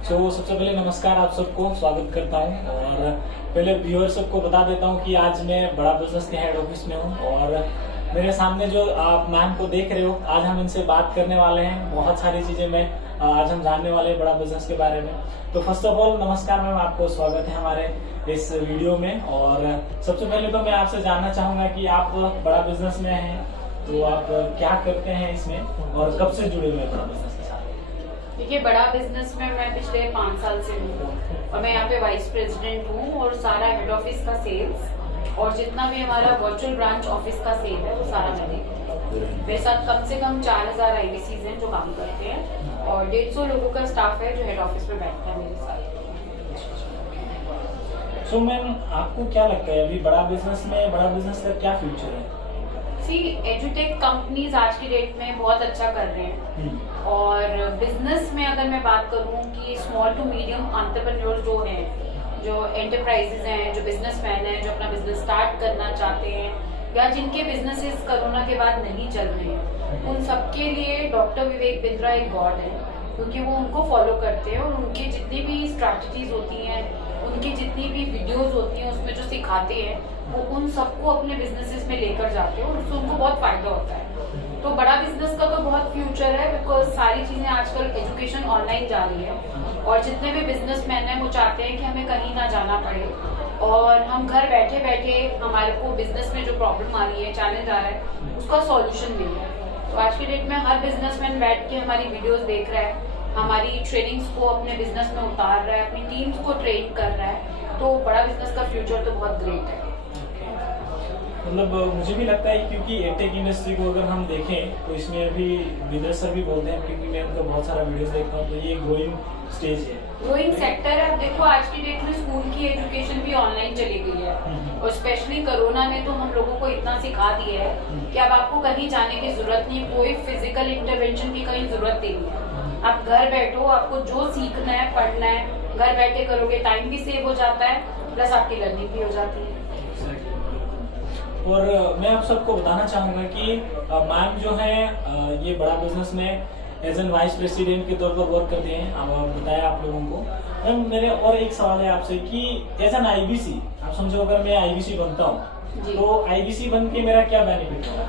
सबसे पहले नमस्कार, आप सबको स्वागत करता हूं। और पहले व्यूअर सबको बता देता हूं कि आज मैं बड़ा बिजनेस के हेड ऑफिस में हूं और मेरे सामने जो आप मैम को देख रहे हो, आज हम इनसे बात करने वाले हैं। बहुत सारी चीजें आज हम जानने वाले हैं बड़ा बिजनेस के बारे में। तो फर्स्ट ऑफ ऑल नमस्कार मैम, आपको स्वागत है हमारे इस वीडियो में। और सबसे पहले तो मैं आपसे जानना चाहूंगा कि आप बड़ा बिजनेस में हैं, तो आप क्या करते हैं इसमें और कब से जुड़े हुए हैं बड़ा बिजनेस के साथ? देखिए, बड़ा बिजनेस में मैं पिछले 5 साल से हूँ और मैं यहाँ पे वाइस प्रेसिडेंट हूँ और सारा हेड ऑफिस का सेल्स और जितना भी हमारा वर्चुअल ब्रांच ऑफिस का सेल है वो सारा मैं देखती हूँ। मेरे साथ कम से कम 4000 IBCs हैं जो काम करते हैं और 150 लोगों का स्टाफ है जो हेड ऑफिस में बैठता है मेरे साथ। सो मैम, आपको क्या लगता है अभी बड़ा बिजनेस का क्या फ्यूचर है? एजुटेक कंपनीज आज की डेट में बहुत अच्छा कर रहे हैं और बिजनेस में अगर मैं बात करूं कि स्मॉल टू मीडियम एंटरप्रेन्योर जो हैं, जो एंटरप्राइजेज हैं, जो बिजनेसमैन हैं, जो अपना बिजनेस स्टार्ट करना चाहते हैं या जिनके बिजनेसेस कोरोना के बाद नहीं चल रहे हैं, उन सबके लिए डॉक्टर विवेक बिंद्रा एक गॉड है, क्योंकि वो उनको फॉलो करते हैं और उनके जितनी भी स्ट्रैटेजीज होती हैं, उनकी जितनी भी वीडियोस होती हैं, उसमें जो सिखाते हैं वो उन सबको अपने बिजनेसेस में लेकर जाते हैं और उससे उनको बहुत फायदा होता है। तो बड़ा बिजनेस का तो बहुत फ्यूचर है, बिकॉज सारी चीजें आजकल एजुकेशन ऑनलाइन जा रही है और जितने भी बिजनेसमैन हैं वो चाहते हैं कि हमें कहीं ना जाना पड़े और हम घर बैठे बैठे हमारे को बिजनेस में जो प्रॉब्लम आ रही है, चैलेंज आ रहा है, उसका सॉल्यूशन मिल रहा है। तो आज की डेट में हर बिजनेसमैन बैठ के हमारी वीडियोस देख रहा है, हमारी ट्रेनिंग्स को अपने बिजनेस में उतार रहा है, अपनी टीम्स को ट्रेन कर रहा है। तो बड़ा बिजनेस का फ्यूचर तो बहुत ग्रेट है। मतलब मुझे भी लगता है, क्योंकि एटेक इंडस्ट्री को अगर हम देखें तो इसमें अभी बिजनेस सर भी बोलते हैं, क्योंकि मैं उनका बहुत सारा वीडियोस देखता हूँ, तो ये ग्रोइंग स्टेज है, ग्रोइंग सेक्टर है। अब देखो, आज की डेट में स्कूल की एजुकेशन भी ऑनलाइन चली गई है और स्पेशली कोरोना ने तो हम लोगों को इतना सिखा दिया है कि अब आपको कहीं जाने की जरूरत नहीं, कोई फिजिकल इंटरवेंशन की कहीं जरूरत नहीं है। आप घर बैठो, आपको जो सीखना है, पढ़ना है, घर बैठे करोगे, टाइम भी सेव हो जाता है, प्लस आपकी लर्निंग भी हो जाती है। और मैं आप सबको बताना चाहूंगा कि मैम जो है ये बड़ा बिजनेस में एज एन वाइस प्रेसिडेंट के तौर पर वर्क करते हैं। अब बताया आप लोगों को। मैम, मेरे और एक सवाल है आपसे कि एज एन IBC, आप समझो अगर मैं IBC बनता हूँ तो IBC बन के मेरा क्या बेनिफिट होगा?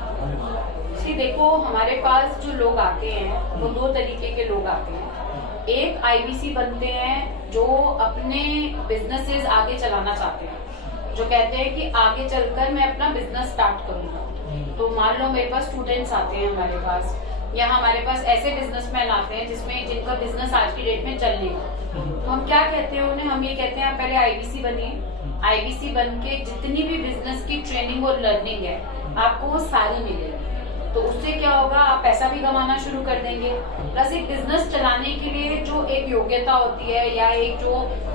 देखो, हमारे पास जो लोग आते हैं वो 2 तरीके के लोग आते हैं। एक IBC बनते हैं जो अपने बिजनेसेस आगे चलाना चाहते हैं, जो कहते हैं कि आगे चलकर मैं अपना बिजनेस स्टार्ट करूंगा। तो मान लो मेरे पास स्टूडेंट्स आते हैं हमारे पास, या हमारे पास ऐसे बिजनेसमैन आते हैं जिनका बिजनेस आज की डेट में चल नहीं रहा। तो हम क्या कहते हैं उन्हें? हम ये कहते हैं आप पहले IBC बनिए, IBC बन के जितनी भी बिजनेस की ट्रेनिंग और लर्निंग है आपको वो सारी मिलेगी। तो उससे क्या होगा, आप पैसा भी कमाना शुरू कर देंगे, प्लस एक बिजनेस चलाने के लिए जो एक योग्यता होती है या एक जो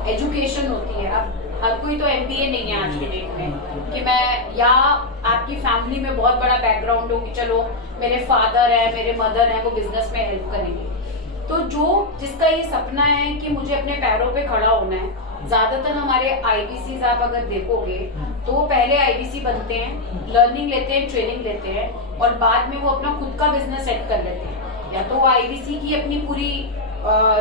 एजुकेशन होती है, अब हर कोई तो MBA नहीं है आज के डेट में कि मैं, या आपकी फैमिली में बहुत बड़ा बैकग्राउंड हो कि चलो मेरे फादर है, मेरे मदर है, वो बिजनेस में हेल्प करेंगे। तो जिसका ये सपना है कि मुझे अपने पैरों पे खड़ा होना है, ज्यादातर हमारे IBCs आप अगर देखोगे तो वो पहले IBC बनते हैं, लर्निंग लेते हैं, ट्रेनिंग लेते हैं और बाद में वो अपना खुद का बिजनेस सेट कर लेते हैं। या तो वो IBC की अपनी पूरी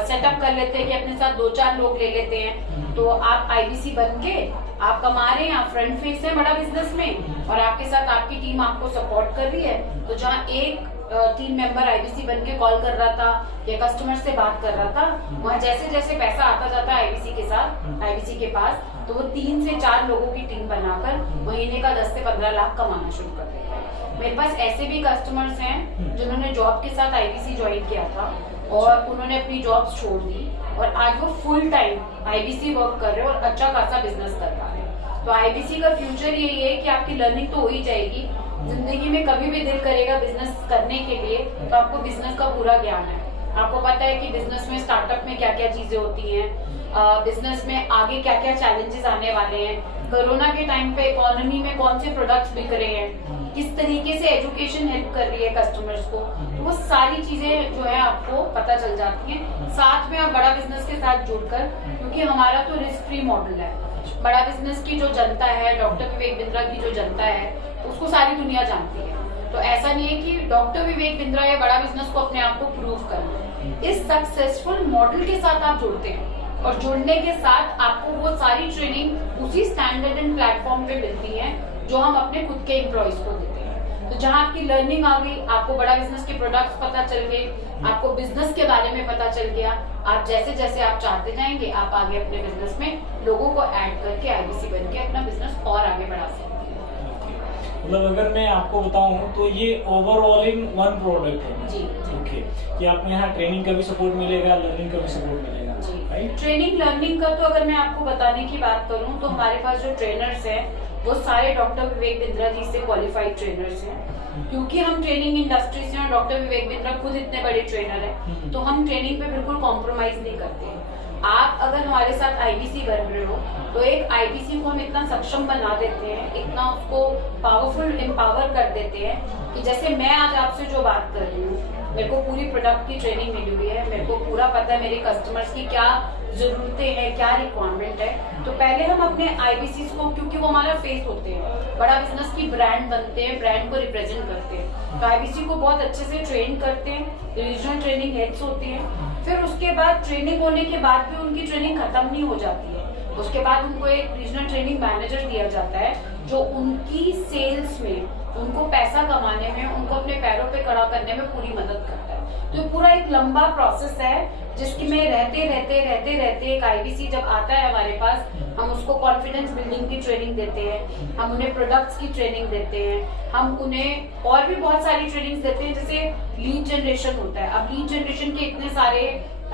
सेटअप कर लेते हैं कि अपने साथ 2-4 लोग ले लेते हैं। तो आप IBC बन के आप कमा रहे हैं, आप फ्रंट फेस है बड़ा बिजनेस में और आपके साथ आपकी टीम आपको सपोर्ट कर रही है। तो जहाँ एक टीम मेंबर IBC बन के कॉल कर रहा था या कस्टमर से बात कर रहा था, वहाँ जैसे जैसे पैसा आता जाता है IBC के साथ, IBC के पास, तो वो 3 से 4 लोगों की टीम बनाकर महीने का 10 से 15 लाख कमाना शुरू कर देते हैं। मेरे पास ऐसे भी कस्टमर्स हैं जिन्होंने जॉब के साथ IBC ज्वाइन किया था और उन्होंने अपनी जॉब छोड़ दी और आज वो फुल टाइम IBC वर्क कर रहे हैं और अच्छा खासा बिजनेस कर पा रहे हैं। तो IBC का फ्यूचर यही है कि आपकी लर्निंग तो हो ही जाएगी, जिंदगी में कभी भी दिल करेगा बिजनेस करने के लिए तो आपको बिजनेस का पूरा ज्ञान है। आपको पता है कि बिजनेस में, स्टार्टअप में क्या क्या चीजें होती हैं, बिजनेस में आगे क्या क्या चैलेंजेस आने वाले हैं, कोरोना के टाइम पे इकोनॉमी में कौन से प्रोडक्ट्स बिक रहे हैं, किस तरीके से एजुकेशन हेल्प कर रही है कस्टमर्स को, तो वो सारी चीजें जो है आपको पता चल जाती हैं। साथ में आप बड़ा बिजनेस के साथ जुड़कर, क्योंकि हमारा तो रिस्क फ्री मॉडल है, बड़ा बिजनेस की जो जनता है, डॉक्टर विवेक बिंद्रा की जो जनता है, उसको सारी दुनिया जानती है। तो ऐसा नहीं है कि डॉक्टर विवेक बिंद्रा या बड़ा बिजनेस को अपने आप को प्रूव करना है, इस सक्सेसफुल मॉडल के साथ आप जुड़ते हैं और जुड़ने के साथ आपको वो सारी ट्रेनिंग उसी स्टैंडर्ड एंड प्लेटफॉर्म पे मिलती है जो हम अपने खुद के एम्प्लॉयज को देते हैं। तो जहाँ आपकी लर्निंग आ गई, आपको बड़ा बिजनेस के प्रोडक्ट्स पता चल गए, आपको बिजनेस के बारे में पता चल गया, आप जैसे जैसे आप चाहते जाएंगे आप आगे अपने बिजनेस में लोगों को ऐड करके आईबीसी बन के अपना बिजनेस और आगे बढ़ा सकते हैं। मतलब अगर मैं आपको बताऊं तो ये ओवरऑल इन वन प्रोडक्ट है जी ओके कि आपको यहाँ ट्रेनिंग का भी सपोर्ट मिलेगा, लर्निंग का भी सपोर्ट मिलेगा जी। राइट? ट्रेनिंग लर्निंग का तो अगर मैं आपको बताने की बात करूं तो हमारे पास जो ट्रेनर्स हैं वो सारे डॉक्टर विवेक बिंद्रा जी से क्वालिफाइड ट्रेनर्स हैं, क्योंकि हम ट्रेनिंग इंडस्ट्री से और डॉक्टर विवेक बिंद्रा खुद इतने बड़े ट्रेनर हैं तो हम ट्रेनिंग पे बिल्कुल कॉम्प्रोमाइज नहीं करते हैं। आप अगर हमारे साथ आईबीसी बन रहे हो तो एक आईबीसी को हम इतना सक्षम बना देते हैं, इतना उसको पावरफुल एम्पावर कर देते हैं कि जैसे मैं आज आपसे जो बात कर रही हूँ, मेरे को पूरी प्रोडक्ट की ट्रेनिंग मिली हुई है, मेरे को पूरा पता है मेरे कस्टमर्स की क्या जरूरतें हैं, क्या रिक्वायरमेंट है। तो पहले हम अपने आईबीसी को, क्योंकि वो हमारा फेस होते हैं, बड़ा बिजनेस की ब्रांड बनते हैं, ब्रांड को रिप्रेजेंट करते हैं, तो आईबीसी को बहुत अच्छे से ट्रेन करते हैं, रीजनल ट्रेनिंग हेड्स होते हैं। फिर उसके बाद ट्रेनिंग होने के बाद भी उनकी ट्रेनिंग खत्म नहीं हो जाती है, उसके बाद उनको एक रीजनल ट्रेनिंग मैनेजर दिया जाता है जो उनकी सेल्स में, उनको पैसा कमाने में, उनको अपने पैरों पे खड़ा करने में पूरी मदद करता है। तो पूरा एक लंबा प्रोसेस है जिसकी में रहते एक आईबीसी जब आता है हमारे पास, हम उसको कॉन्फिडेंस बिल्डिंग की ट्रेनिंग देते हैं, हम उन्हें प्रोडक्ट्स की ट्रेनिंग देते हैं, हम उन्हें और भी बहुत सारी ट्रेनिंग देते हैं, जैसे लीड जनरेशन होता है। अब लीड जनरेशन के इतने सारे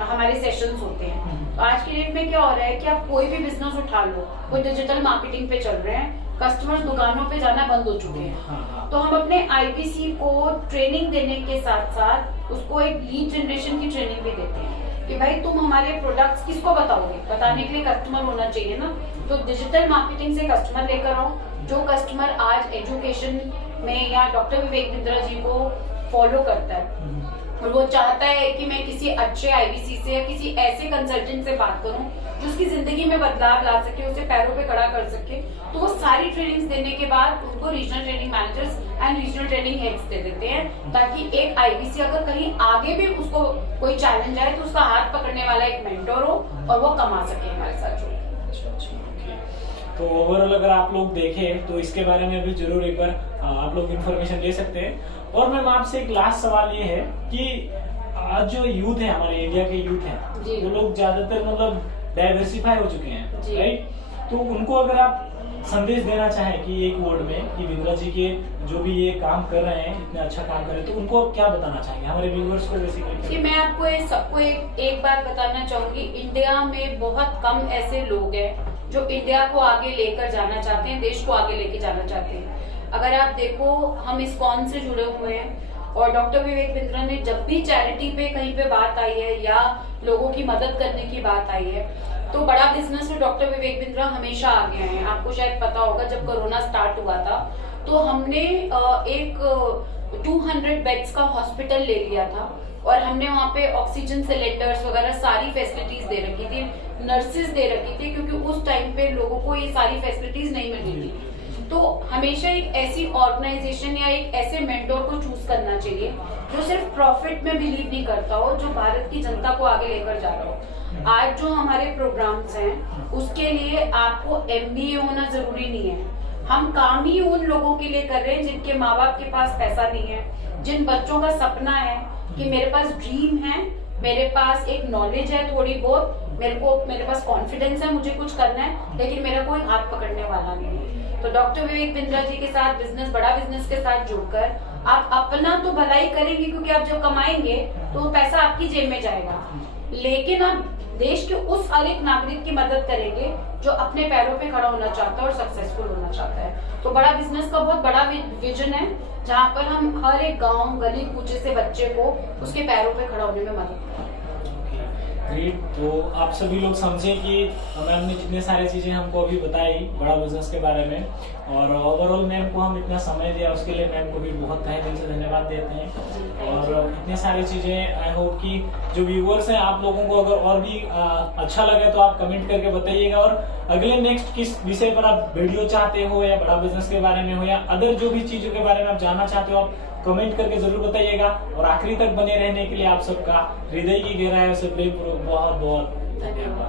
हमारे सेशंस होते हैं। तो आज की डेट में क्या हो रहा है कि आप कोई भी बिजनेस उठा लो, कोई डिजिटल मार्केटिंग पे चल रहे हैं, कस्टमर्स दुकानों पे जाना बंद हो चुके हैं। तो हम अपने आईबीसी को ट्रेनिंग देने के साथ साथ उसको एक लीड जनरेशन की ट्रेनिंग भी देते हैं कि भाई तुम हमारे प्रोडक्ट्स किसको बताओगे, बताने के लिए कस्टमर होना चाहिए ना। तो डिजिटल मार्केटिंग से कस्टमर लेकर आओ, जो कस्टमर आज एजुकेशन में या डॉक्टर विवेक बिंद्रा जी को फॉलो करता है और वो चाहता है कि मैं किसी अच्छे आईबीसी से या किसी ऐसे कंसल्टेंट से बात करूं जो उसकी जिंदगी में बदलाव ला सके, उसे पैरों पे खड़ा कर सके, तो वो सारी ट्रेनिंग्स देने के बाद उनको regional training managers and regional training heads दे देते हैं, ताकि एक आईबीसी अगर कहीं आगे भी उसको कोई चैलेंज आए तो उसका हाथ पकड़ने वाला एक मेंटोर हो और वो कमा सके हमारे साथ जो। तो ओवरऑल अगर आप लोग देखें तो इसके बारे में भी जरूर एक बार आप लोग इन्फॉर्मेशन ले सकते हैं। और मैम आपसे एक लास्ट सवाल ये है कि आज जो यूथ है, हमारे इंडिया के यूथ हैं, वो लोग ज्यादातर मतलब डाइवर्सिफाई हो चुके हैं राइट? तो उनको अगर आप संदेश देना चाहें कि एक वर्ड में कि बिंद्रा जी के जो भी ये काम कर रहे हैं, इतना अच्छा काम कर रहे हैं, तो उनको क्या बताना चाहेंगे हमारे व्यूअर्स को बेसिकली? मैं आपको सबको एक बात बताना चाहूंगी, इंडिया में बहुत कम ऐसे लोग हैं जो इंडिया को आगे लेकर जाना चाहते हैं, देश को आगे लेके जाना चाहते हैं। अगर आप देखो, हम इस्कॉन से जुड़े हुए हैं और डॉक्टर विवेक बिंद्रा ने जब भी चैरिटी पे कहीं पे बात आई है या लोगों की मदद करने की बात आई है, तो बड़ा बिजनेस में डॉक्टर विवेक बिंद्रा हमेशा आगे आए हैं। आपको शायद पता होगा, जब कोरोना स्टार्ट हुआ था तो हमने एक 200 बेड्स का हॉस्पिटल ले लिया था और हमने वहाँ पे ऑक्सीजन सिलेंडर्स वगैरह सारी फैसिलिटीज दे रखी थी, नर्सेज दे रखी थी, क्योंकि उस टाइम पे लोगों को ये सारी फैसिलिटीज नहीं मिल रही थी। तो हमेशा एक ऐसी ऑर्गेनाइजेशन या एक ऐसे मेंटोर को चूज करना चाहिए जो सिर्फ प्रॉफिट में बिलीव नहीं करता हो, जो भारत की जनता को आगे लेकर जा रहा हो। आज जो हमारे प्रोग्राम्स हैं उसके लिए आपको MBA होना जरूरी नहीं है। हम काम ही उन लोगों के लिए कर रहे हैं जिनके माँ बाप के पास पैसा नहीं है, जिन बच्चों का सपना है कि मेरे पास ड्रीम है, मेरे पास एक नॉलेज है थोड़ी बहुत, मेरे पास कॉन्फिडेंस है, मुझे कुछ करना है, लेकिन मेरा कोई हाथ पकड़ने वाला नहीं है। तो डॉक्टर विवेक बिंद्रा जी के साथ बड़ा बिजनेस के साथ जुड़कर आप अपना तो भलाई करेंगे, क्योंकि आप जब कमाएंगे तो पैसा आपकी जेब में जाएगा, लेकिन आप देश के उस हर एक नागरिक की मदद करेंगे जो अपने पैरों पे खड़ा होना चाहता है और सक्सेसफुल होना चाहता है। तो बड़ा बिजनेस का बहुत बड़ा विजन है, जहाँ पर हम हर एक गांव, गली कूचे से बच्चे को उसके पैरों पे खड़ा होने में मदद करें। ग्रेट। तो आप सभी लोग समझे कि मैम ने जितने सारी चीजें हमको अभी बताई बड़ा बिजनेस के बारे में, और ओवरऑल मैम को हम इतना समय दिया उसके लिए मैम को भी बहुत तहे दिल से धन्यवाद देते हैं। और इतनी सारी चीजें आई होप कि जो व्यूअर्स हैं आप लोगों को अगर और भी अच्छा लगे तो आप कमेंट करके बताइएगा, और अगले नेक्स्ट किस विषय पर आप वीडियो चाहते हो, या बड़ा बिजनेस के बारे में हो, या अदर जो भी चीजों के बारे में आप जानना चाहते हो, आप कमेंट करके जरूर बताइएगा और आखिरी तक बने रहने के लिए आप सबका हृदय की गहराइयों से प्रेमपूर्वक बहुत बहुत धन्यवाद।